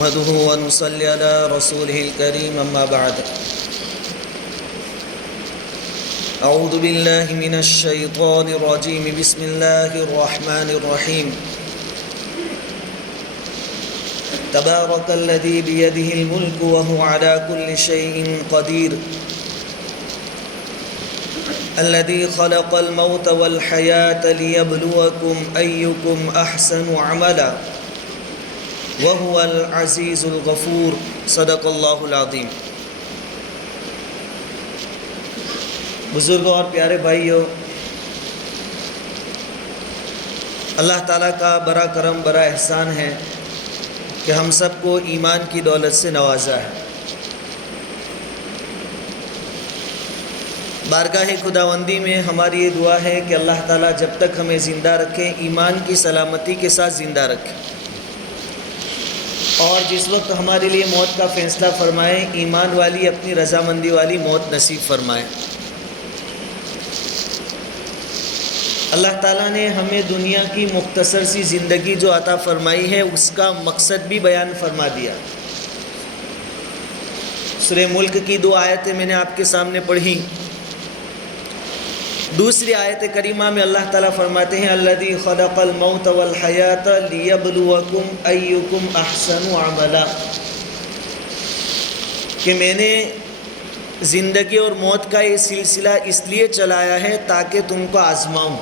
نحمده ونصلي على رسوله الكريم أما بعد أعوذ بالله من الشيطان الرجيم بسم الله الرحمن الرحيم تبارك الذي بيده الملك وهو على كل شيء قدير الذي خلق الموت والحياة ليبلوكم أيكم أحسن عملا وهو العزیز الغفور صدق اللہ العظیم۔ بزرگوں اور پیارے بھائیوں، اللہ تعالیٰ کا بڑا کرم بڑا احسان ہے کہ ہم سب کو ایمان کی دولت سے نوازا ہے۔ بارگاہ خداوندی میں ہماری یہ دعا ہے کہ اللہ تعالیٰ جب تک ہمیں زندہ رکھے ایمان کی سلامتی کے ساتھ زندہ رکھے، اور جس وقت ہمارے لیے موت کا فیصلہ فرمائے ایمان والی اپنی رضامندی والی موت نصیب فرمائے۔ اللہ تعالیٰ نے ہمیں دنیا کی مختصر سی زندگی جو عطا فرمائی ہے اس کا مقصد بھی بیان فرما دیا۔ سورہ ملک کی 2 آیتیں میں نے آپ کے سامنے پڑھی۔ دوسری آیت کریمہ میں اللہ تعالیٰ فرماتے ہیں الذی خلق الموت والحیات لیبلوکم ایکم احسن عملا، کہ میں نے زندگی اور موت کا یہ سلسلہ اس لیے چلایا ہے تاکہ تم کو آزماؤں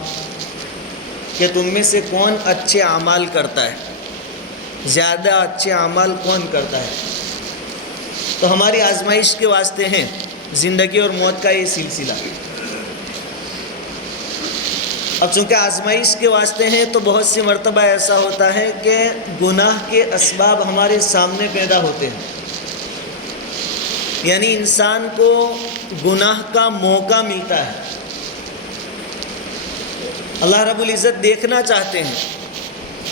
کہ تم میں سے کون اچھے اعمال کرتا ہے، زیادہ اچھے اعمال کون کرتا ہے۔ تو ہماری آزمائش کے واسطے ہیں زندگی اور موت کا یہ سلسلہ۔ اب چونکہ آزمائش کے واسطے ہیں تو بہت سی مرتبہ ایسا ہوتا ہے کہ گناہ کے اسباب ہمارے سامنے پیدا ہوتے ہیں، یعنی انسان کو گناہ کا موقع ملتا ہے۔ اللہ رب العزت دیکھنا چاہتے ہیں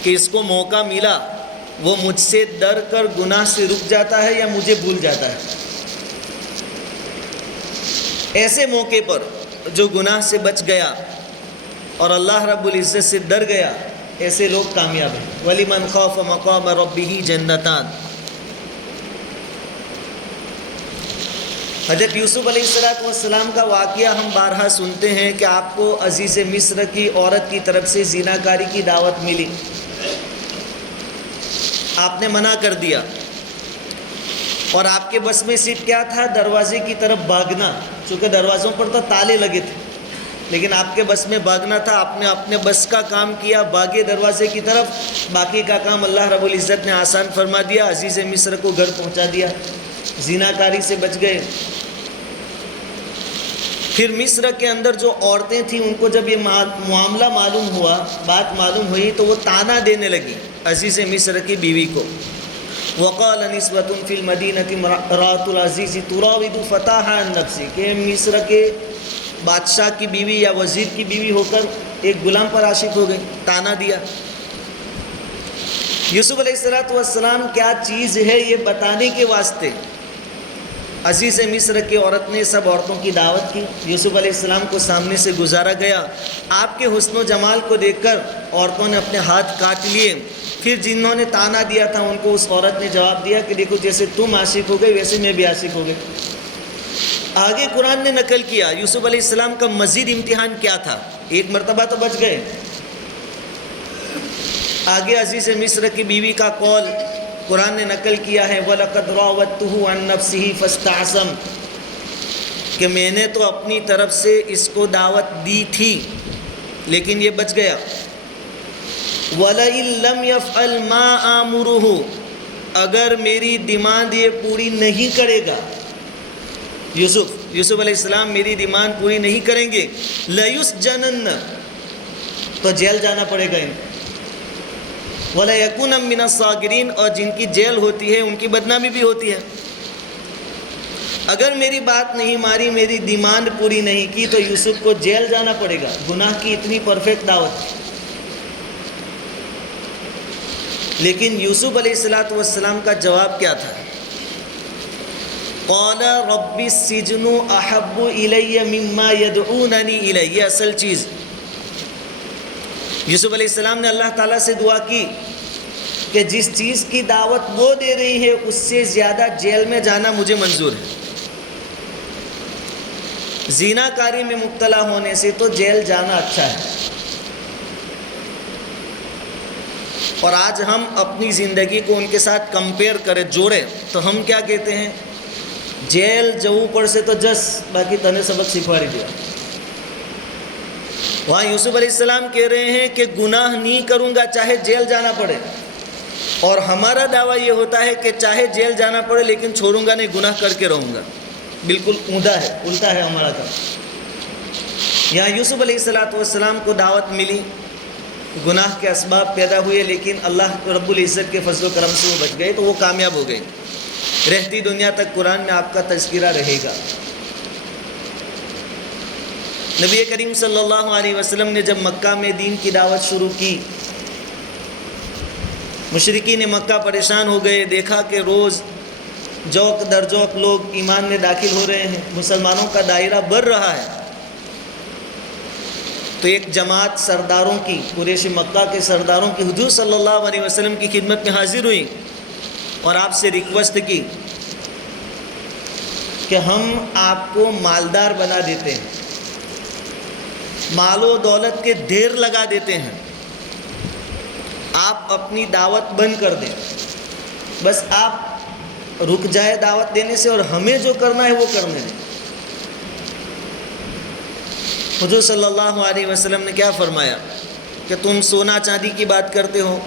کہ اس کو موقع ملا، وہ مجھ سے ڈر کر گناہ سے رک جاتا ہے یا مجھے بھول جاتا ہے۔ ایسے موقع پر جو گناہ سے بچ گیا اور اللہ رب العزت سے ڈر گیا، ایسے لوگ کامیاب ہیں۔ وَلِمَنْ خَافَ مَقَامَ رَبِّهِ جَنَّتَانِ۔ حضرت یوسف علیہ السلام کا واقعہ ہم بارہا سنتے ہیں کہ آپ کو عزیز مصر کی عورت کی طرف سے زناکاری کی دعوت ملی، آپ نے منع کر دیا، اور آپ کے بس میں صرف کیا تھا؟ دروازے کی طرف بھاگنا، چونکہ دروازوں پر تو تالے لگے تھے، لیکن آپ کے بس میں بھاگنا تھا۔ آپ نے اپنے بس کا کام کیا، بھاگے دروازے کی طرف، باقی کا کام اللہ رب العزت نے آسان فرما دیا، عزیز مصر کو گھر پہنچا دیا، زناکاری سے بچ گئے۔ پھر مصر کے اندر جو عورتیں تھیں ان کو جب یہ معاملہ معلوم ہوا، بات معلوم ہوئی، تو وہ طعنہ دینے لگی عزیز مصر کی بیوی کو۔ وقال نسوة فی المدینة امرأة العزیز تراود فتاها عن نفسه، کہ مصر کے بادشاہ کی بیوی یا وزیر کی بیوی ہو کر ایک غلام پر عاشق ہو گئی، طعنہ دیا۔ یوسف علیہ السلام کیا چیز ہے یہ بتانے کے واسطے عزیز مصر کی عورت نے سب عورتوں کی دعوت کی۔ یوسف علیہ السلام کو سامنے سے گزارا گیا، آپ کے حسن و جمال کو دیکھ کر عورتوں نے اپنے ہاتھ کاٹ لیے۔ پھر جنہوں نے طعنہ دیا تھا ان کو اس عورت نے جواب دیا کہ دیکھو جیسے تم عاشق ہو گئے ویسے میں بھی عاشق ہو گئی۔ آگے قرآن نے نقل کیا یوسف علیہ السلام کا مزید امتحان کیا تھا۔ ایک مرتبہ تو بچ گئے، آگے عزیز مصر کی بیوی کا قول قرآن نے نقل کیا ہے وَلَقَدْ رَاوَدتُّهُ عَن نَفْسِهِ فَاسْتَعْصَمَ، کہ میں نے تو اپنی طرف سے اس کو دعوت دی تھی لیکن یہ بچ گیا۔ وَلَئِن لَّمْ يَفْعَلْ مَا آمُرُهُ، اگر میری ڈیمانڈ یہ پوری نہیں کرے گا، یوسف علیہ السلام میری ڈیمانڈ پوری نہیں کریں گے، لَيُسْجَنَنَّ، تو جیل جانا پڑے گا ان کو، وَلَيَكُونَ مِنَ الصَّاغِرِينَ، اور جن کی جیل ہوتی ہے ان کی بدنامی بھی ہوتی ہے۔ اگر میری بات نہیں ماری، میری ڈیمانڈ پوری نہیں کی تو یوسف کو جیل جانا پڑے گا۔ گناہ کی اتنی پرفیکٹ دعوت تھی، لیکن یوسف علیہ السلام کا جواب کیا تھا؟ قال رب السجن احب الی مما یدعوننی الیہ۔ یہ اصل چیز، یوسف علیہ السلام نے اللہ تعالیٰ سے دعا کی کہ کہ جس چیز کی دعوت وہ دے رہی ہے اس سے زیادہ جیل میں جانا مجھے منظور ہے۔ زنا کاری میں مبتلا ہونے سے تو جیل جانا اچھا ہے۔ اور آج ہم اپنی زندگی کو ان کے ساتھ کمپیئر کریں، جوڑیں، تو ہم کیا کہتے ہیں؟ جیل جاؤ پڑ سے تو جس باقی تنے سبق سکھواڑی دیا۔ وہاں یوسف علیہ السلام کہہ رہے ہیں کہ گناہ نہیں کروں گا چاہے جیل جانا پڑے، اور ہمارا دعویٰ یہ ہوتا ہے کہ چاہے جیل جانا پڑے لیکن چھوڑوں گا نہیں، گناہ کر کے رہوں گا۔ بالکل اوندا ہے، الٹا ہے ہمارا کام۔ یہاں یوسف علیہ السلام کو دعوت ملی، گناہ کے اسباب پیدا ہوئے، لیکن اللہ رب العزت کے فضل و کرم سے وہ بچ گئے تو وہ کامیاب ہو گئے۔ رہتی دنیا تک قرآن میں آپ کا تذکرہ رہے گا۔ نبی کریم صلی اللہ علیہ وسلم نے جب مکہ میں دین کی دعوت شروع کی، مشرکین مکہ پریشان ہو گئے، دیکھا کہ روز جوق در جوق لوگ ایمان میں داخل ہو رہے ہیں، مسلمانوں کا دائرہ بڑھ رہا ہے۔ تو ایک جماعت سرداروں کی، قریش مکہ کے سرداروں کی حضور صلی اللہ علیہ وسلم کی خدمت میں حاضر ہوئی اور آپ سے ریکویسٹ کی کہ ہم آپ کو مالدار بنا دیتے ہیں، مال و دولت کے ڈھیر لگا دیتے ہیں، آپ اپنی دعوت بند کر دیں، بس آپ رک جائے دعوت دینے سے اور ہمیں جو کرنا ہے وہ کرنے دیں۔ حضور صلی اللہ علیہ وسلم نے کیا فرمایا کہ تم سونا چاندی کی بات کرتے ہو،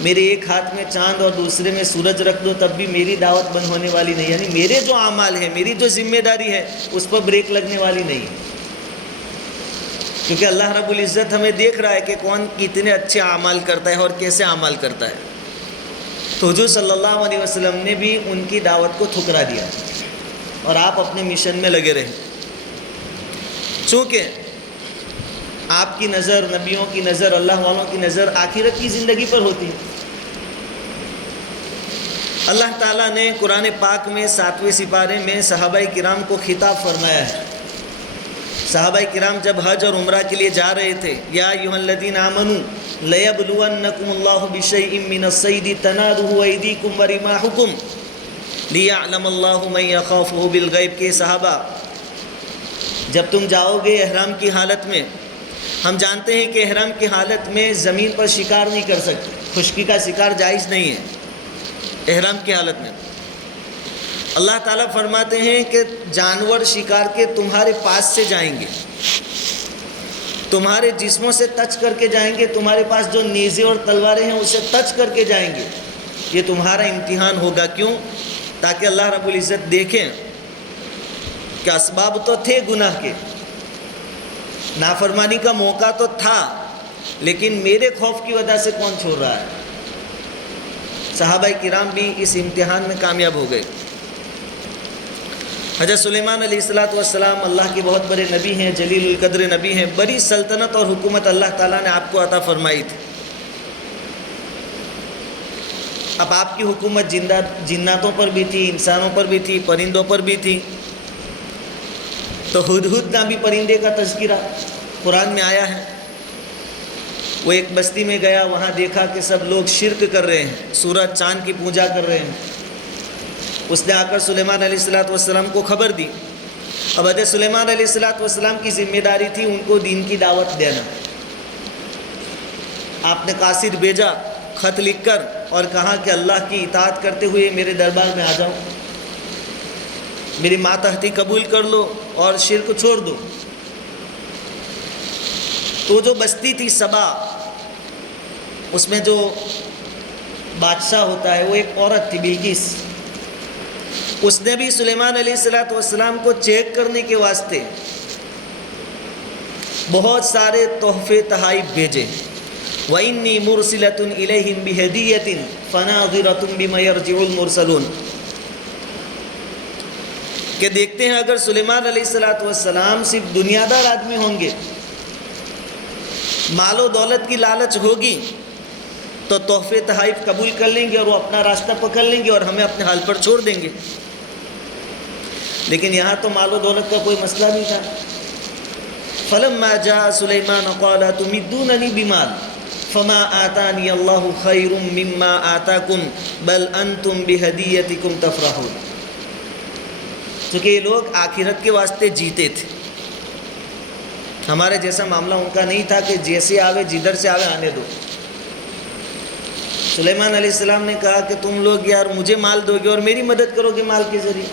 میرے ایک ہاتھ میں چاند اور دوسرے میں سورج رکھ دو تب بھی میری دعوت بند ہونے والی نہیں، یعنی میرے جو اعمال ہے، میری جو ذمہ داری ہے اس پر بریک لگنے والی نہیں ہے، کیونکہ اللہ رب العزت ہمیں دیکھ رہا ہے کہ کون کتنے اچھے اعمال کرتا ہے اور کیسے اعمال کرتا ہے۔ تو حضور صلی اللہ علیہ وسلم نے بھی ان کی دعوت کو ٹھکرا دیا اور آپ اپنے مشن میں لگے رہے۔ چونکہ آپ کی نظر، نبیوں کی نظر، اللہ والوں کی نظر آخرت کی زندگی پر ہوتی ہے۔ اللہ تعالیٰ نے قرآن پاک میں 7ویں سپارے میں صحابہ کرام کو خطاب فرمایا ہے۔ صحابہ کرام جب حج اور عمرہ کے لیے جا رہے تھے، یا ایھا الذین آمنوا لیبلونکم اللہ بشیء من الصید تنالہ ایدیکم ورماحکم لیعلم اللہ من یخافہ بالغیب، کہ صحابہ جب تم جاؤ گے احرام کی حالت میں، ہم جانتے ہیں کہ احرام کی حالت میں زمین پر شکار نہیں کر سکتے، خشکی کا شکار جائز نہیں ہے احرام کی حالت میں۔ اللہ تعالیٰ فرماتے ہیں کہ جانور شکار کے تمہارے پاس سے جائیں گے، تمہارے جسموں سے ٹچ کر کے جائیں گے، تمہارے پاس جو نیزے اور تلواریں ہیں اسے ٹچ کر کے جائیں گے۔ یہ تمہارا امتحان ہوگا، کیوں؟ تاکہ اللہ رب العزت دیکھیں کہ اسباب تو تھے گناہ کے، نافرمانی کا موقع تو تھا، لیکن میرے خوف کی وجہ سے کون چھوڑ رہا ہے۔ صحابہ کرام بھی اس امتحان میں کامیاب ہو گئے۔ حضرت سلیمان علیہ السلام اللہ کے بہت بڑے نبی ہیں، جلیل القدر نبی ہیں، بڑی سلطنت اور حکومت اللہ تعالیٰ نے آپ کو عطا فرمائی تھی۔ اب آپ کی حکومت جناتوں پر بھی تھی، انسانوں پر بھی تھی، پرندوں پر بھی تھی۔ تو ہدہد نامی پرندے کا تذکرہ قرآن میں آیا ہے۔ وہ ایک بستی میں گیا، وہاں دیکھا کہ سب لوگ شرک کر رہے ہیں، سورج چاند کی پوجا کر رہے ہیں۔ اس نے آ کر سلیمان علیہ السلام کو خبر دی۔ اب حضرت سلیمان علیہ السلام کی ذمہ داری تھی ان کو دین کی دعوت دینا۔ آپ نے قاصد بھیجا، خط لکھ کر، اور کہا کہ اللہ کی اطاعت کرتے ہوئے میرے دربار میں آ جاؤ، میری ماتحتی قبول کر لو اور شرک چھوڑ دو۔ تو جو بستی تھی سبا، اس میں جو بادشاہ ہوتا ہے وہ ایک عورت تھی، بلقیس۔ اس نے بھی سلیمان علیہ السلام کو چیک کرنے کے واسطے بہت سارے تحفے تحائف بھیجے۔ وَإِنِّي مُرْسِلَةٌ إِلَيْهِمْ بِهَدِيَّةٍ فَنَاظِرَةٌ بِمَا يَرْجِعُ الْمُرْسَلُونَ، کہ دیکھتے ہیں اگر سلیمان علیہ السلام صرف دنیا دار آدمی ہوں گے، مال و دولت کی لالچ ہوگی، تو تحفے تحائف قبول کر لیں گے اور وہ اپنا راستہ پکڑ لیں گے اور ہمیں اپنے حال پر چھوڑ دیں گے۔ لیکن یہاں تو مال و دولت کا کوئی مسئلہ نہیں تھا۔ فَلَمَّا جَاءَ سُلَيْمَانُ قَالَ تُمِدُّونَنِي بِمَالٍ فما آتانی اللہ خیر مما آتاکم بل انتم بہدیتکم تفرحون. چونکہ یہ لوگ آخرت کے واسطے جیتے تھے. ہمارے جیسا معاملہ ان کا نہیں تھا کہ جیسے آوے جدھر سے آوے آنے دو. سلیمان علیہ السلام نے کہا کہ تم لوگ یار مجھے مال دو گے اور میری مدد کرو گے مال کے ذریعے.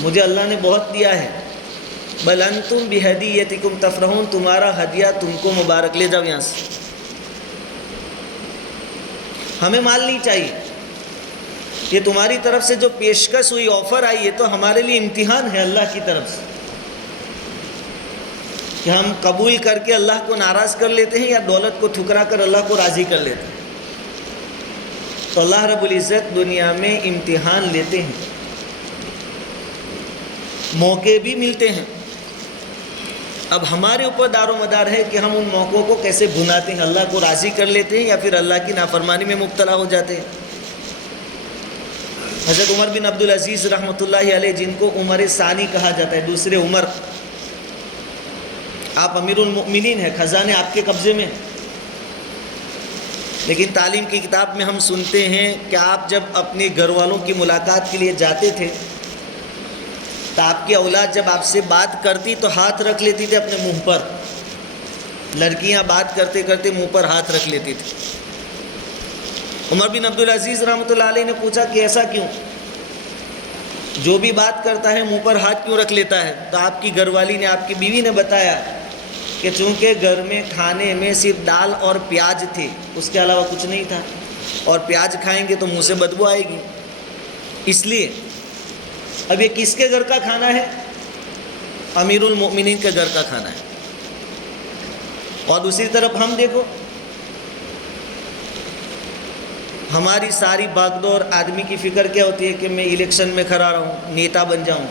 مجھے اللہ نے بہت دیا ہے. بل انتم بہدیتکم تفرحون, تمہارا ہدیہ تم کو مبارک, لے جاؤ یہاں سے. ہمیں مال نہیں چاہیے. یہ تمہاری طرف سے جو پیشکش ہوئی, آفر آئی ہے, تو ہمارے لیے امتحان ہے اللہ کی طرف سے کہ ہم قبول کر کے اللہ کو ناراض کر لیتے ہیں یا دولت کو ٹھکرا کر اللہ کو راضی کر لیتے ہیں. تو اللہ رب العزت دنیا میں امتحان لیتے ہیں, موقع بھی ملتے ہیں. اب ہمارے اوپر دار و مدار ہے کہ ہم ان موقعوں کو کیسے بھناتے ہیں, اللہ کو راضی کر لیتے ہیں یا پھر اللہ کی نافرمانی میں مبتلا ہو جاتے ہیں. حضرت عمر بن عبدالعزیز رحمۃ اللہ علیہ, جن کو عمر ثانی کہا جاتا ہے, دوسرے عمر, آپ امیر المؤمنین ہیں, خزانے آپ کے قبضے میں, لیکن تعلیم کی کتاب میں ہم سنتے ہیں کہ آپ جب اپنے گھر والوں کی ملاقات کے لیے جاتے تھے تو آپ کی اولاد جب آپ سے بات کرتی تو ہاتھ رکھ لیتی تھی اپنے منہ پر. لڑکیاں بات کرتے کرتے منہ پر ہاتھ رکھ لیتی تھی. عمر بن عبدالعزیز رحمۃ اللہ علیہ نے پوچھا کہ ایسا کیوں؟ جو بھی بات کرتا ہے منہ پر ہاتھ کیوں رکھ لیتا ہے؟ تو آپ کی گھر والی نے, آپ کی بیوی نے بتایا کہ چونکہ گھر میں کھانے میں صرف دال اور پیاز تھے, اس کے علاوہ کچھ نہیں تھا, اور پیاز کھائیں گے تو منہ سے بدبو آئے گی, اس لیے. اب یہ کس کے گھر کا کھانا ہے؟ امیر المؤمنین کے گھر کا کھانا ہے. اور دوسری طرف ہم دیکھو, ہماری ساری بھاگ دوڑ, آدمی کی فکر کیا ہوتی ہے کہ میں الیکشن میں کھڑا رہوں, نیتا بن جاؤں.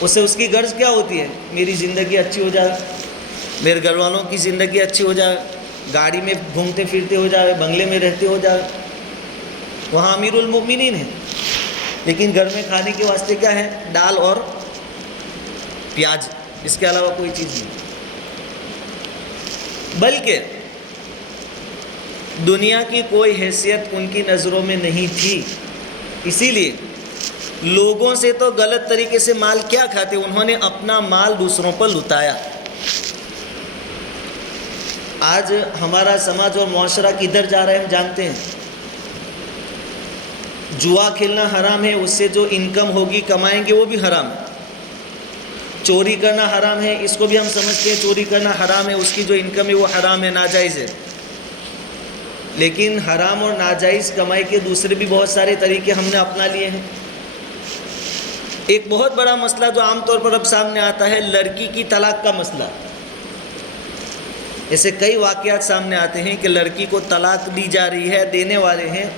اس سے اس کی غرض کیا ہوتی ہے؟ میری زندگی اچھی ہو جائے, میرے گھر والوں کی زندگی اچھی ہو جائے, گاڑی میں گھومتے پھرتے ہو جائے, بنگلے میں رہتے ہو جائے. وہاں امیر المؤمنین ہے, لیکن گھر میں کھانے کے واسطے کیا ہے؟ دال اور پیاز, اس کے علاوہ کوئی چیز نہیں. بلکہ دنیا کی کوئی حیثیت ان کی نظروں میں نہیں تھی. اسی لیے لوگوں سے تو غلط طریقے سے مال کیا کھاتے, انہوں نے اپنا مال دوسروں پر لٹایا. آج ہمارا سماج اور معاشرہ کدھر جا رہا ہے ہم جانتے ہیں. جوا کھیلنا حرام ہے, اس سے جو انکم ہوگی کمائیں گے وہ بھی حرام ہے. چوری کرنا حرام ہے, اس کو بھی ہم سمجھتے ہیں چوری کرنا حرام ہے, اس کی جو انکم ہے وہ حرام ہے, ناجائز ہے. لیکن حرام اور ناجائز کمائی کے دوسرے بھی بہت سارے طریقے ہم نے اپنا لیے ہیں. ایک بہت بڑا مسئلہ جو عام طور پر اب سامنے آتا ہے, لڑکی کی طلاق کا مسئلہ. ایسے کئی واقعات سامنے آتے ہیں کہ لڑکی کو طلاق دی جا رہی ہے, دینے والے ہیں,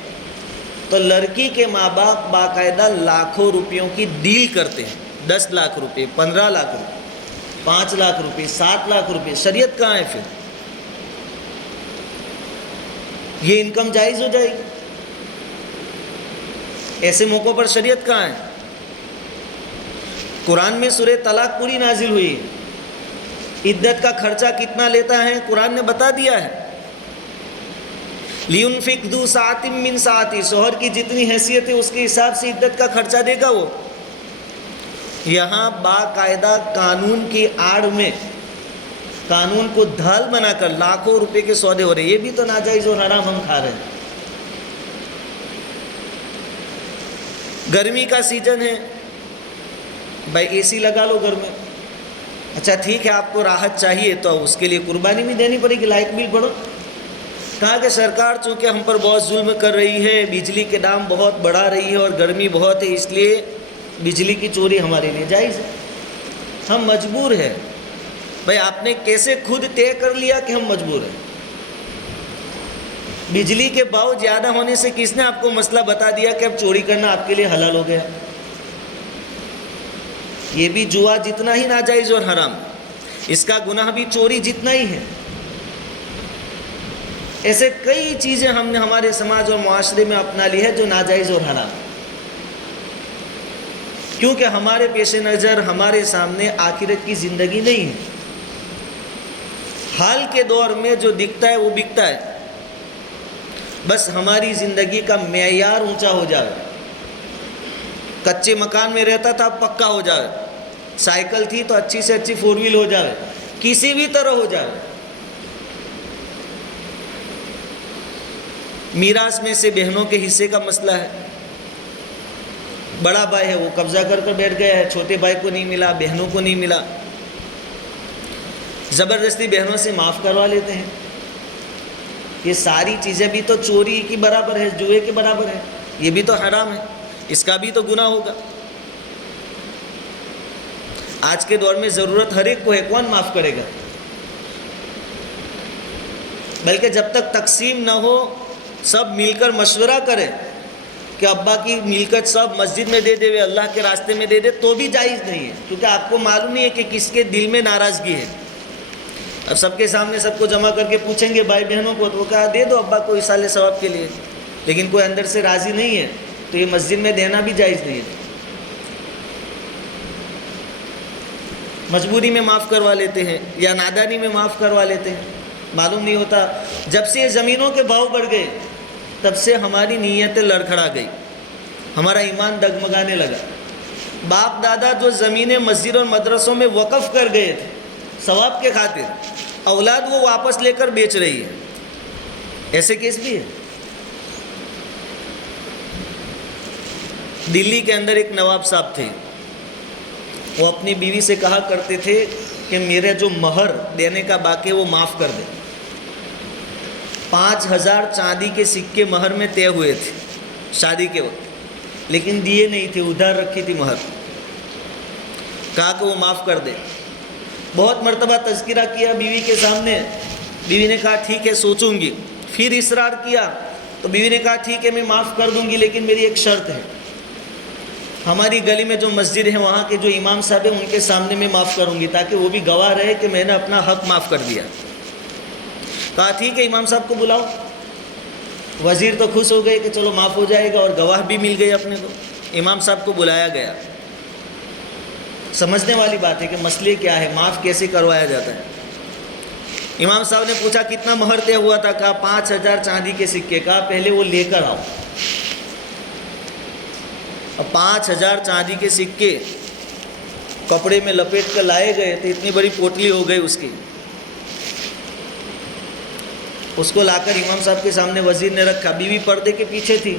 تو لڑکی کے ماں باپ باقاعدہ لاکھوں روپیوں کی ڈیل کرتے ہیں. 10 لاکھ روپے, 15 لاکھ روپے, 5 لاکھ روپے, 7 لاکھ روپے. شریعت کہاں ہے پھر؟ یہ انکم جائز ہو جائے گی؟ ایسے موقعوں پر شریعت کہاں ہے؟ قرآن میں سورہ طلاق پوری نازل ہوئی ہے. عدت کا خرچہ کتنا لیتا ہے قرآن نے بتا دیا ہے. لِيُنْفِقْ ذُو سَعَةٍ مِّن سَعَتِهِ, شوہر کی جتنی حیثیت ہے اس کے حساب سے عدت کا خرچہ دے گا وہ. یہاں باقاعدہ قانون کی آڑ میں, قانون کو ڈھال بنا کر لاکھوں روپے کے سودے ہو رہے ہیں. یہ بھی تو ناجائز اور حرام ہم کھا رہے ہیں. گرمی کا سیزن ہے, بھائی اے سی لگا لو گھر میں. اچھا ٹھیک ہے, آپ کو راحت چاہیے تو اس کے لیے قربانی بھی دینی پڑے گی, لائٹ بل بڑھو. کہا کہ سرکار چونکہ ہم پر بہت ظلم کر رہی ہے, بجلی کے دام بہت بڑھا رہی ہے اور گرمی بہت ہے, اس لیے بجلی کی چوری ہمارے لیے جائز ہے. ہم مجبور ہیں. بھائی آپ نے کیسے خود طے کر لیا کہ ہم مجبور ہیں؟ بجلی کے باؤ زیادہ ہونے سے کس نے آپ کو مسئلہ بتا دیا کہ اب چوری کرنا آپ کے لیے حلال ہو گیا؟ یہ بھی جوا جتنا ہی ناجائز اور حرام, اس کا گناہ بھی چوری جتنا ہی ہے. ایسے کئی چیزیں ہم نے ہمارے سماج اور معاشرے میں اپنا لی ہے جو ناجائز اور حرام, کیونکہ ہمارے پیش نظر, ہمارے سامنے آخرت کی زندگی نہیں ہے. حال کے دور میں جو دکھتا ہے وہ بکتا ہے. بس ہماری زندگی کا معیار اونچا ہو جائے. کچے مکان میں رہتا تھا اب پکا ہو جائے. سائیکل تھی تو اچھی سے اچھی 4 ویل ہو جائے. کسی بھی طرح ہو جائے. میراث میں سے بہنوں کے حصے کا مسئلہ ہے. بڑا بھائی ہے وہ قبضہ کر بیٹھ گیا ہے, چھوٹے بھائی کو نہیں ملا, بہنوں کو نہیں ملا. زبردستی بہنوں سے معاف کروا لیتے ہیں. یہ ساری چیزیں بھی تو چوری کی برابر ہے, جوئے کے برابر ہے. یہ بھی تو حرام ہے, اس کا بھی تو گناہ ہوگا. آج کے دور میں ضرورت ہر ایک کو ہے, کون معاف کرے گا؟ بلکہ جب تک تقسیم نہ ہو سب مل کر مشورہ کرے کہ ابا کی ملکت سب مسجد میں دے دے, اللہ کے راستے میں دے دے, تو بھی جائز نہیں ہے. کیونکہ آپ کو معلوم نہیں ہے کہ کس کے دل میں ناراضگی ہے. اب سب کے سامنے سب کو جمع کر کے پوچھیں گے بھائی بہنوں کو, تو وہ کہا دے دو ابا کو ایصال ثواب کے لیے, لیکن کوئی اندر سے راضی نہیں ہے تو یہ مسجد میں دینا بھی جائز نہیں ہے. مجبوری میں معاف کروا لیتے ہیں یا نادانی میں معاف کروا لیتے ہیں, معلوم نہیں ہوتا. جب سے یہ زمینوں کے بھاؤ بڑھ گئے تب سے ہماری نیتیں لڑکھڑا گئی, ہمارا ایمان ڈگمگانے لگا. باپ دادا جو زمینیں مسجد اور مدرسوں میں وقف کر گئے تھے ثواب کے خاطر, اولاد وہ واپس لے کر بیچ رہی ہے. ایسے کیس بھی ہے. دلی کے اندر ایک نواب صاحب تھے, وہ اپنی بیوی سے کہا کرتے تھے کہ میرا جو مہر دینے کا باقی ہے وہ معاف کر دے. 5000 چاندی کے سکے مہر میں طے ہوئے تھے شادی کے وقت, لیکن دیے نہیں تھے, ادھار رکھی تھی مہر. کہا کہ وہ معاف کر دے. بہت مرتبہ تذکرہ کیا بیوی کے سامنے, بیوی نے کہا ٹھیک ہے سوچوں گی. پھر اصرار کیا تو بیوی نے کہا ٹھیک ہے میں معاف کر دوں گی, لیکن میری ایک شرط ہے, ہماری گلی میں جو مسجد ہے وہاں کے جو امام صاحب ہیں ان کے سامنے میں معاف کروں گی, تاکہ وہ بھی گواہ رہے کہ میں نے اپنا حق معاف کر دیا. کہا ٹھیک ہے امام صاحب کو بلاؤ. وزیر تو خوش ہو گئے کہ چلو معاف ہو جائے گا, اور گواہ بھی مل گئے اپنے کو. امام صاحب کو بلایا گیا. سمجھنے والی بات ہے کہ مسئلے کیا ہے, معاف کیسے کروایا جاتا ہے. امام صاحب نے پوچھا کتنا مہر طے ہوا تھا؟ کہا 5000 چاندی کے سکے. کہا پہلے وہ لے کر آؤ. اب 5000 چاندی کے سکے کپڑے میں لپیٹ کر لائے گئے تو اتنی بڑی پوٹلی ہو گئی اس کی. اس کو لا کر امام صاحب کے سامنے وزیر نے رکھا. بیوی پردے کے پیچھے تھی.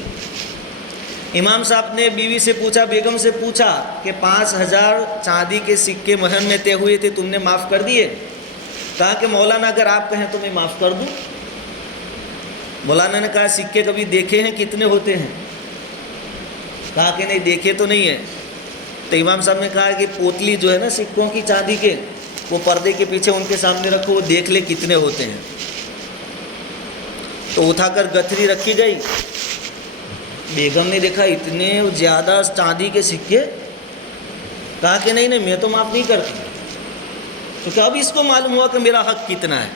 امام صاحب نے بیوی سے پوچھا, بیگم سے پوچھا کہ 5000 چاندی کے سکے مہر میں طے ہوئے تھے, تم نے معاف کر دیے؟ کہا کہ مولانا اگر آپ کہیں تو میں معاف کر دوں. مولانا نے کہا سکے کبھی دیکھے ہیں کتنے ہوتے ہیں؟ کہا کہ نہیں دیکھے تو نہیں ہے. تو امام صاحب نے کہا کہ پوتلی جو ہے نا سکوں کی چاندی کے, وہ پردے کے پیچھے ان کے سامنے رکھو, وہ دیکھ لے کتنے ہوتے ہیں. تو اٹھا کر گتھری رکھی گئی. بیگم نے دیکھا اتنے زیادہ چاندی کے سکے. کہا کہ نہیں میں تو معاف نہیں کرتی, کیونکہ اب اس کو معلوم ہوا کہ میرا حق کتنا ہے.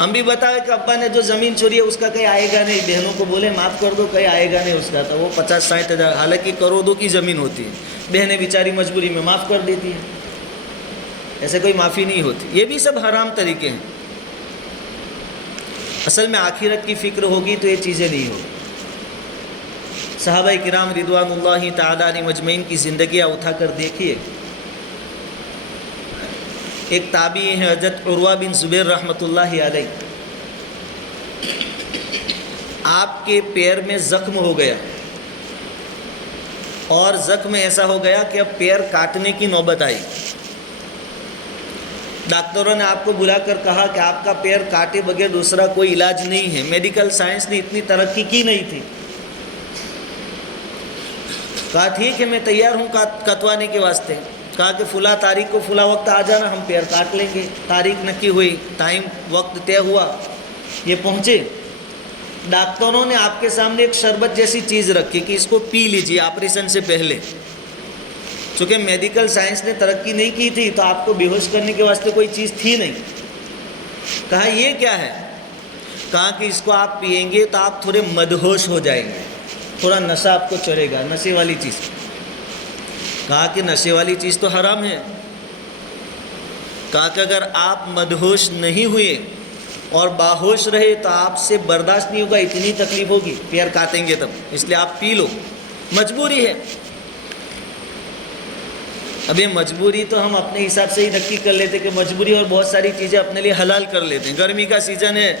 ہم بھی بتائے کہ ابا نے جو زمین چوری ہے اس کا کہیں آئے گا نہیں, بہنوں کو بولے معاف کر دو, کہیں آئے گا نہیں اس کا. تو وہ 50-60 ہزار, حالانکہ کروڑوں کی زمین ہوتی ہے, بہنیں بیچاری مجبوری میں معاف کر دیتی ہیں. ایسے کوئی معافی نہیں ہوتی. یہ بھی سب حرام طریقے ہیں. اصل میں آخرت کی فکر ہوگی تو یہ چیزیں نہیں ہوگی. صحابہ کرام رضوان اللہ تعالی علیہم اجمعین کی زندگیاں اٹھا کر دیکھیے. ایک تابعی ہیں حضرت عروہ بن زبیر رحمۃ اللہ علیہ. آپ کے پیر میں زخم ہو گیا, اور زخم ایسا ہو گیا کہ اب پیر کاٹنے کی نوبت آئی. ڈاکٹروں نے آپ کو بلا کر کہا کہ آپ کا پیر کاٹے بغیر دوسرا کوئی علاج نہیں ہے. میڈیکل سائنس نے اتنی ترقی کی نہیں تھی. کہا ٹھیک ہے میں تیار ہوں کٹوانے کے واسطے. کہا کہ فلاں تاریخ کو فلاں وقت آ جانا, ہم پیر کاٹ لیں گے. تاریخ نکی ہوئی, ٹائم وقت طے ہوا, یہ پہنچے. ڈاکٹروں نے آپ کے سامنے ایک شربت جیسی چیز رکھی کہ اس کو پی لیجیے آپریشن سے پہلے. چونکہ میڈیکل سائنس نے ترقی نہیں کی تھی تو آپ کو بے ہوش کرنے کے واسطے کوئی چیز تھی نہیں. کہا یہ کیا ہے؟ کہا کہ اس کو آپ پئیں گے تو آپ تھوڑے مدہوش ہو جائیں گے, تھوڑا نشہ آپ کو چڑھے گا, نشے والی چیز. کہا کہ نشے والی چیز تو حرام ہے. کہا کہ اگر آپ مدہوش نہیں ہوئے اور باہوش رہے تو آپ سے برداشت نہیں ہوگا، اتنی تکلیف ہوگی، پیر کاٹیں گے تب، اس لیے آپ پی لو، مجبوری ہے۔ اب یہ مجبوری تو ہم اپنے حساب سے ہی نکی کر لیتے کہ مجبوری، اور بہت ساری چیزیں اپنے لیے حلال کر لیتے ہیں۔ گرمی کا سیزن ہے،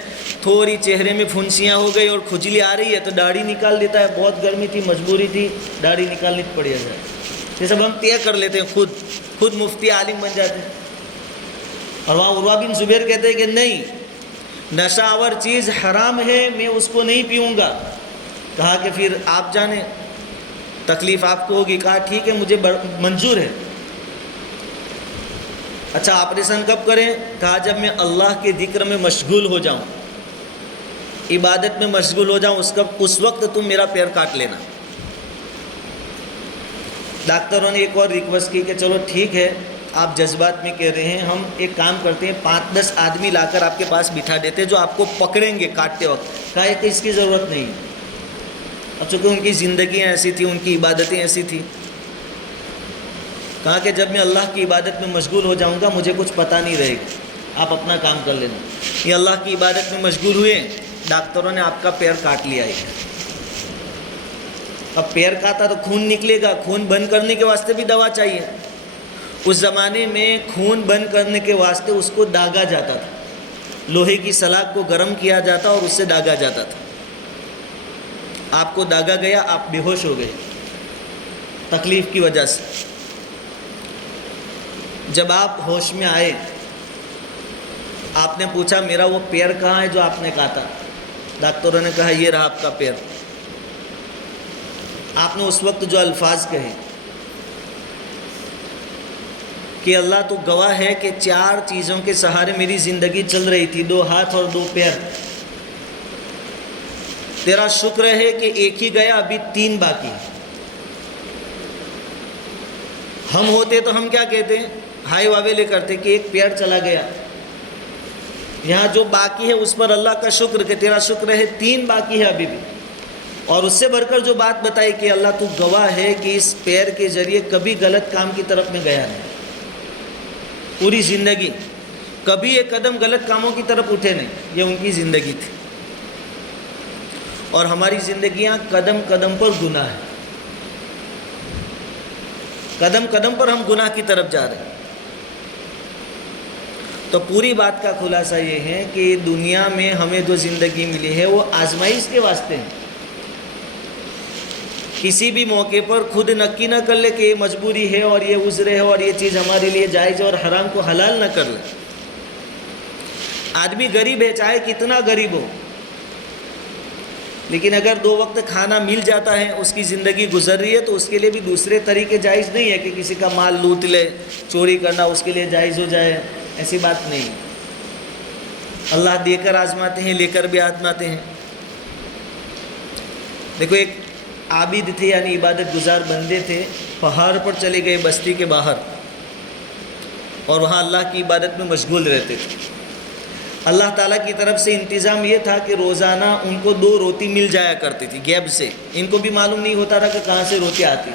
تھوڑی چہرے میں پھنسیاں ہو گئی اور کھجلی آ رہی ہے تو داڑھی نکال دیتا ہے، بہت گرمی تھی، مجبوری تھی، داڑھی نکالنی پڑی ہے۔ یہ سب ہم طے کر لیتے ہیں، خود مفتی عالم بن جاتے ہیں۔ اور وہاں عروہ بن زبیر کہتے ہیں کہ نہیں، نشہ آور چیز حرام ہے، میں اس کو نہیں پیوں گا۔ کہا کہ پھر آپ جانیں، تکلیف آپ کو ہوگی۔ کہا ٹھیک ہے، مجھے منظور ہے۔ اچھا آپریشن کب کریں؟ کہا جب میں اللہ کے ذکر میں مشغول ہو جاؤں، عبادت میں مشغول ہو جاؤں، اس وقت تم میرا پیر کاٹ لینا۔ ڈاکٹروں نے ایک اور ریکویسٹ کی کہ چلو ٹھیک ہے، آپ جذبات میں کہہ رہے ہیں، ہم ایک کام کرتے ہیں، 5-10 آدمی لا کر آپ کے پاس بٹھا دیتے جو آپ کو پکڑیں گے کاٹتے وقت۔ کہا کہ اس کی ضرورت نہیں۔ اب چونکہ ان کی زندگیاں ایسی تھیں، ان کی عبادتیں ایسی تھیں۔ کہا کہ جب میں اللہ کی عبادت میں مشغول ہو جاؤں گا مجھے کچھ پتہ نہیں رہے گا، آپ اپنا کام کر لینا۔ یہ اللہ کی عبادت میں مشغول ہوئے، ڈاکٹروں نے آپ کا پیر کاٹ لیا ہے۔ اب پیر کاٹا تو خون نکلے گا، خون بند کرنے کے واسطے بھی دوا چاہیے۔ اس زمانے میں خون بند کرنے کے واسطے اس کو داغا جاتا تھا، لوہے کی سلاخ کو گرم کیا جاتا اور اس سے داغا جاتا تھا۔ آپ کو داغا گیا، آپ بے ہوش ہو گئے تکلیف کی وجہ سے۔ جب آپ ہوش میں آئے، آپ نے پوچھا میرا وہ پیر کہاں ہے جو آپ نے کاٹا؟ ڈاکٹروں نے کہا یہ رہا آپ کا پیر۔ آپ نے اس وقت جو الفاظ کہے کہ اللہ تو گواہ ہے کہ 4 چیزوں کے سہارے میری زندگی چل رہی تھی، 2 ہاتھ اور 2 پیر، تیرا شکر ہے کہ ایک ہی گیا، ابھی 3 باقی۔ ہم ہوتے تو ہم کیا کہتے ہیں؟ ہائے واویلے کرتے کہ ایک پیر چلا گیا۔ یہاں جو باقی ہے اس پر اللہ کا شکر کہ تیرا شکر ہے 3 باقی ہے ابھی بھی۔ اور اس سے بڑھ کر جو بات بتائی کہ اللہ تو گواہ ہے کہ اس پیر کے ذریعے کبھی غلط کام کی طرف میں گیا نہیں، پوری زندگی کبھی ایک قدم غلط کاموں کی طرف اٹھے نہیں۔ یہ ان کی زندگی تھی، اور ہماری زندگیاں قدم قدم پر گناہ ہے، قدم قدم پر ہم گناہ کی طرف جا رہے ہیں۔ تو پوری بات کا خلاصہ یہ ہے کہ دنیا میں ہمیں جو زندگی ملی ہے وہ آزمائش کے واسطے ہے۔ کسی بھی موقع پر خود نکی نہ کر لے کہ یہ مجبوری ہے اور یہ عذر ہے اور یہ چیز ہمارے لیے جائز ہے، اور حرام کو حلال نہ کر لے۔ آدمی غریب ہے، چاہے کتنا غریب ہو، لیکن اگر 2 وقت کھانا مل جاتا ہے، اس کی زندگی گزر رہی ہے، تو اس کے لیے بھی دوسرے طریقے جائز نہیں ہے کہ کسی کا مال لوٹ لے، چوری کرنا اس کے لیے جائز ہو جائے، ایسی بات نہیں۔ اللہ دے کر آزماتے ہیں، لے کر بھی آزماتے ہیں۔ دیکھو ایک عابد تھے، یعنی عبادت گزار بندے تھے، پہاڑ پر چلے گئے بستی کے باہر، اور وہاں اللہ کی عبادت میں مشغول رہتے تھے۔ اللہ تعالیٰ کی طرف سے انتظام یہ تھا کہ روزانہ ان کو 2 روٹی مل جایا کرتی تھی غیب سے۔ ان کو بھی معلوم نہیں ہوتا تھا کہ کہاں سے روٹی آتی،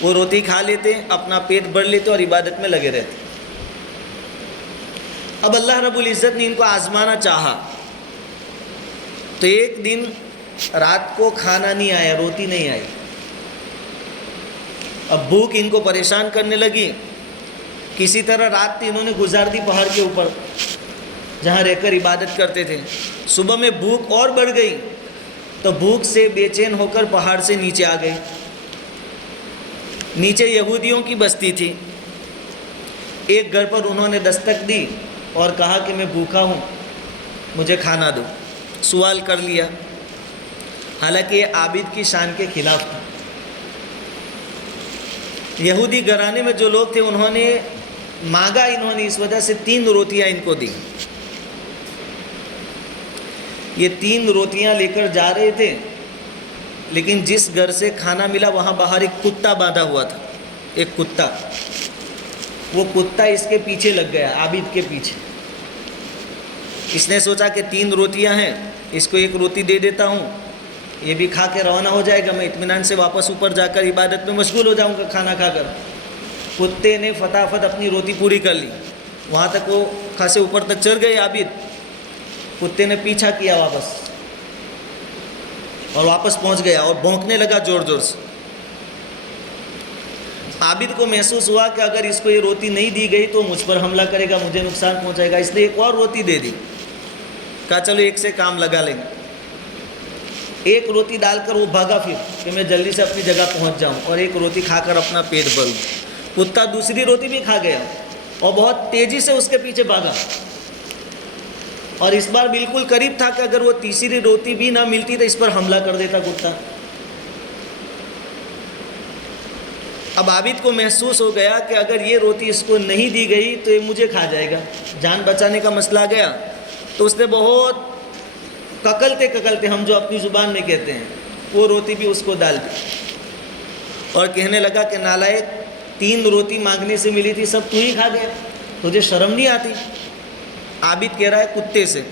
وہ روٹی کھا لیتے، اپنا پیٹ بھر لیتے اور عبادت میں لگے رہتے۔ اب اللہ رب العزت نے ان کو آزمانا چاہا، تو ایک دن رات کو کھانا نہیں آیا، روٹی نہیں آئی۔ اب بھوک ان کو پریشان کرنے لگی، کسی طرح رات انہوں نے گزار دی پہاڑ کے اوپر جہاں رہ کر عبادت کرتے تھے۔ صبح میں بھوک اور بڑھ گئی تو بھوک سے بے چین ہو کر پہاڑ سے نیچے آ گئے۔ نیچے یہودیوں کی بستی تھی، ایک گھر پر انہوں نے دستک دی اور کہا کہ میں بھوکا ہوں، مجھے کھانا دو۔ سوال کر لیا، حالانکہ یہ عابد کی شان کے خلاف تھا۔ یہودی گھرانے میں جو لوگ تھے انہوں نے مانگا، انہوں نے اس وجہ سے 3 روٹیاں ان کو دی۔ یہ 3 روٹیاں لے کر جا رہے تھے، لیکن جس گھر سے کھانا ملا وہاں باہر ایک کتا باندھا ہوا تھا، ایک کتا۔ وہ کتا اس کے پیچھے لگ گیا، عابد کے پیچھے۔ اس نے سوچا کہ 3 روٹیاں ہیں، اس کو 1 روٹی دے دیتا ہوں، یہ بھی کھا کے روانہ ہو جائے گا، میں اطمینان سے واپس اوپر جا کر عبادت میں مشغول ہو جاؤں گا کھانا کھا کر۔ کتے نے فٹافٹ اپنی روٹی پوری کر لی، وہاں تک وہ خاصے اوپر تک چڑھ گئے عابد. کتے نے پیچھا کیا واپس اور واپس پہنچ گیا اور بھونکنے لگا زور زور سے. عابد کو محسوس ہوا کہ اگر اس کو یہ روٹی نہیں دی گئی تو مجھ پر حملہ کرے گا, مجھے نقصان پہنچائے گا. اس نے ایک اور روٹی دے دی. کہا چلو ایک سے کام لگا لیں گے. ایک روٹی ڈال کر وہ بھاگا پھر کہ میں جلدی سے اپنی جگہ پہنچ جاؤں اور ایک روٹی کھا کر اپنا پیٹ بھروں. کتا دوسری روٹی بھی کھا گیا اور بہت تیزی سے اس کے پیچھے بھاگا, اور اس بار بالکل قریب تھا کہ اگر وہ تیسری روٹی بھی نہ ملتی تو اس پر حملہ کر دیتا کتا. اب عابد کو محسوس ہو گیا کہ اگر یہ روٹی اس کو نہیں دی گئی تو یہ مجھے کھا جائے گا, جان بچانے کا مسئلہ آ گیا. تو اس نے بہت ککلتے ککلتے, ہم جو اپنی زبان میں کہتے ہیں, وہ روٹی بھی اس کو ڈال دی اور کہنے لگا کہ نالائق, 3 روٹی مانگنے سے ملی تھی, سب تو ہی کھا گیا, تجھے شرم نہیں آتی؟ عابد کہہ رہا ہے کتے سے.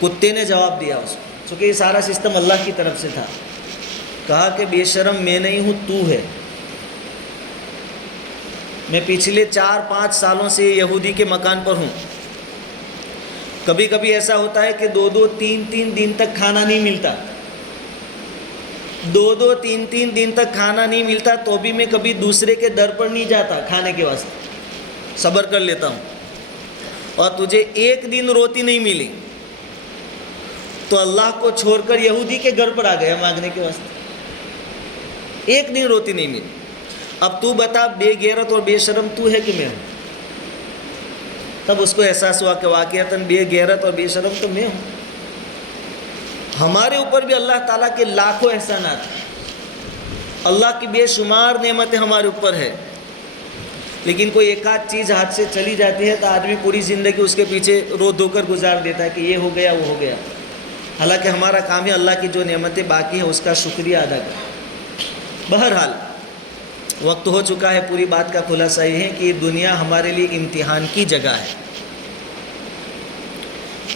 کتے نے جواب دیا اس کو, چونکہ یہ سارا سسٹم اللہ کی طرف سے تھا. کہا کہ بے شرم میں نہیں ہوں, تو ہے. میں پچھلے 4-5 سالوں سے یہودی کے مکان پر ہوں. کبھی کبھی ایسا ہوتا ہے کہ 2-2, 3-3 دن تک کھانا نہیں ملتا. 2-2, 3-3 دن تک کھانا نہیں ملتا تو بھی میں کبھی دوسرے کے در پر نہیں جاتا کھانے کے واسطے, صبر کر لیتا ہوں. اور تجھے ایک دن روٹی نہیں ملی تو اللہ کو چھوڑ کر یہودی کے گھر پر آ گیا مانگنے کے واسطے. ایک دن روٹی نہیں ملی. اب تو بتا, بے غیرت اور بے شرم تو ہے کہ میں ہوں؟ تب اس کو احساس ہوا کہ واقعتاً بے غیرت اور بے شرم تو میں ہوں. ہمارے اوپر بھی اللہ تعالیٰ کے لاکھوں احسانات ہیں, اللہ کی بے شمار نعمتیں ہمارے اوپر ہے, لیکن کوئی ایک آدھ چیز ہاتھ سے چلی جاتی ہے تو آدمی پوری زندگی اس کے پیچھے رو دھو کر گزار دیتا ہے کہ یہ ہو گیا وہ ہو گیا. حالانکہ ہمارا کام ہے اللہ کی جو نعمتیں باقی ہیں اس کا شکریہ ادا کرنا. بہرحال وقت ہو چکا ہے. پوری بات کا خلاصہ یہ ہے کہ دنیا ہمارے لیے امتحان کی جگہ ہے.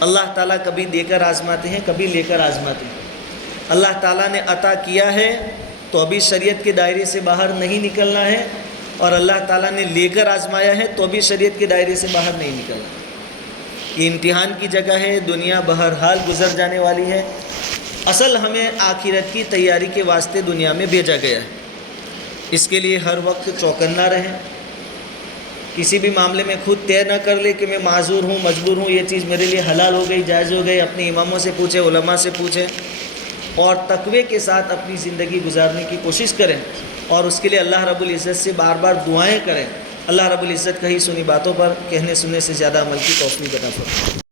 اللہ تعالیٰ کبھی دے کر آزماتے ہیں, کبھی لے کر آزماتے ہیں. اللہ تعالیٰ نے عطا کیا ہے تو ابھی شریعت کے دائرے سے باہر نہیں نکلنا ہے, اور اللہ تعالیٰ نے لے کر آزمایا ہے تو ابھی شریعت کے دائرے سے باہر نہیں نکلنا. یہ امتحان کی جگہ ہے. دنیا بہرحال گزر جانے والی ہے. اصل ہمیں آخرت کی تیاری کے واسطے دنیا میں بھیجا گیا ہے. اس کے لیے ہر وقت چوکنا رہیں. کسی بھی معاملے میں خود طے نہ کر لے کہ میں معذور ہوں, مجبور ہوں, یہ چیز میرے لیے حلال ہو گئی, جائز ہو گئی. اپنے اماموں سے پوچھیں, علماء سے پوچھیں, اور تقوی کے ساتھ اپنی زندگی گزارنے کی کوشش کریں, اور اس کے لیے اللہ رب العزت سے بار بار دعائیں کریں. اللہ رب العزت کہی سنی باتوں پر کہنے سننے سے زیادہ عمل کی توفیق عطا فرمائے.